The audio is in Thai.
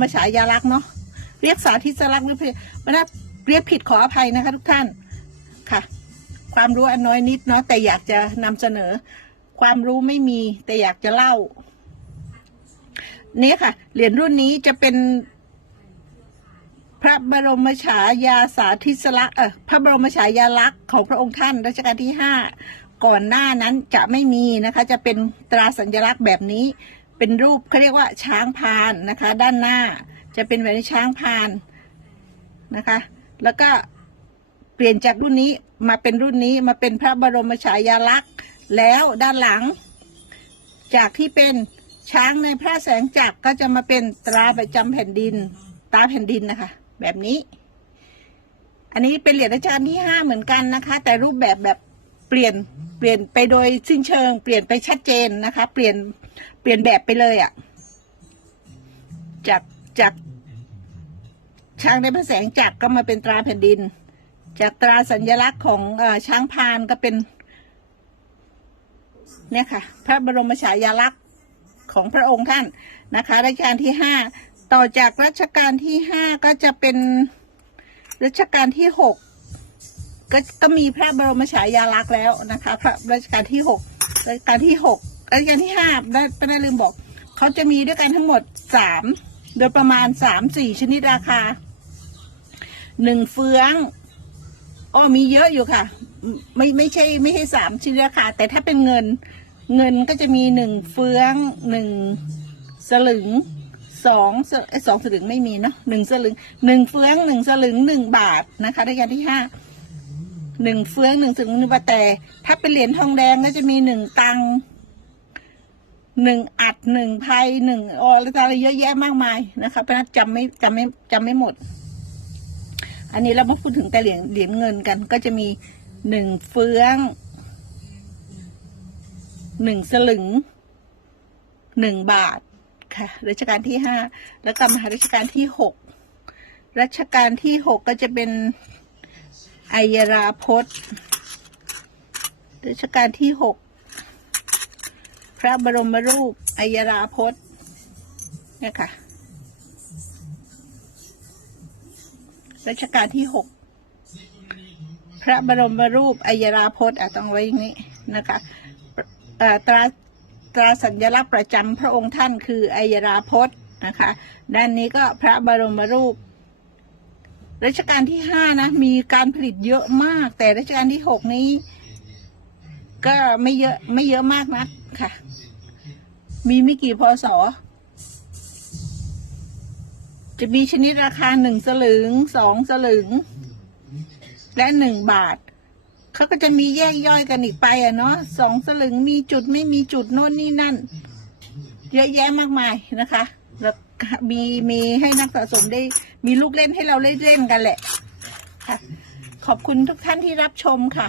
มาฉายาลักษ์เนาะเรียกสาธิตลักษ์หรือไม่ได้เรียกผิดขออภัยนะคะ ทุกท่านค่ะ ความรู้อันน้อยนิดเนาะแต่อยากจะนำเสนอ ความรู้ไม่มีแต่อยากจะเล่าเนี่ยค่ะ เหรียญรุ่นนี้จะเป็น พระบรมฉายาสาธิสลักเออพระบรมฉายาลักษณ์ของพระองค์ท่านรัชกาลที่ห้าก่อนหน้านั้นจะไม่มีนะคะ จะเป็นตราสัญลักษณ์แบบนี้ เป็นรูปเขาเรียกว่าช้างพานนะคะ ด้านหน้าจะเป็นแบบนี้ช้างพานนะคะ แล้วก็เปลี่ยนจากรุ่นนี้มาเป็นรุ่นนี้มาเป็นพระบรมฉายาลักษณ์แล้วด้านหลัง จากที่เป็นช้างในพระแสงจักรก็จะมาเป็นตราประจำแผ่นดินตราแผ่นดินนะคะ แบบนี้ อันนี้เป็นเหรียญรัชกาลที่ห้าเหมือนกันนะคะ แต่รูปแบบแบบเปลี่ยนเปลี่ยนไปโดยสิ้นเชิง เปลี่ยนไปชัดเจนนะคะ เปลี่ยน ปลี่ยนแบบไปเลยอะ่ะ จากจากช้างในพระแสงจักรก็มาเป็นตราแผ่นดิน จากตราสัญลักษณ์ของออช้างพานก็เป็น เนี่ยค่ะ พระบรมฉายาลักษณ์ของพระองค์ท่านนะคะรัชกาลที่ห้าต่อจากรัชกาลที่ห้าก็จะเป็นรัชกาลที่หกก็ก็มีพระบรมฉายาลักษณ์แล้วนะคะ พระรัชกาลที่หกรัชกาลที่หก รัชกาลที่ห้าได้ไม่ได้ลืมบอก เขาจะมีด้วยกันทั้งหมดสามโดยประมาณสามสี่ชนิดราคาหนึ่งเฟืองอ้อมีเยอะอยู่ค่ะ ไม่ไม่ใช่ไม่ใช่สามชนิดราคา แต่ถ้าเป็นเงินเงินก็จะมีหนึ่งเฟืองหนึ่งสลึงสองสเอ้ยสองสลึงไม่มีเนาะหนึ่งสลึงหนึ่งเฟืองหนึ่งสลึงหนึ่งบาทนะคะรายการที่ห้าหนึ่งเฟืองหนึ่งสลึงหนึ่งบาทแต่ ถ้าเป็นเหรียญทองแดงก็จะมีหนึ่งตัง หนึ่งอัดหนึ่งไพหนึ่งออะไรเยอะแยะมากมายนะคะเพราะนั้นจำไม่จำไม่จำไม่หมด อันนี้เรามาพูดถึงแต่เหรียญเหรียญเงินกัน ก็จะมีหนึ่งเฟืองหนึ่งสลึงหนึ่งบาทค่ะรัชกาลที่ห้าแล้วก็มหารัชกาลที่หกรัชกาลที่หกก็จะเป็นไอยราพจน์รัชกาลที่หก พระบรมรูปไอยราพจน์เนี่ยค่ะรัชกาลที่หกพระบรมรูปไอยราพจน์อะต้องไว้อย่างนี้นะคะอ่อตราตราสัญลักษณ์ประจำพระองค์ท่านคือไอยราพจน์นะคะ ด้านนี้ก็พระบรมรูปรัชกาลที่ห้านะ มีการผลิตเยอะมาก แต่รัชกาลที่หกนี้ ก็ไม่เยอะไม่เยอะมากนักค่ะ มีไม่กี่พศจะมีชนิดราคาหนึ่งสลึงสองสลึง และหนึ่งบาทเขาก็จะมีแยกย่อยกันอีกไปอะเนาะสองสลึงมีจุดไม่มีจุดโน่นนี่นั่น เยอะแยะมากมายนะคะ แล้วมีมีให้นักสะสมได้ มีลูกเล่นให้เราเล่นเล่นกันแหละค่ะ ขอบคุณทุกท่านที่รับชมค่ะ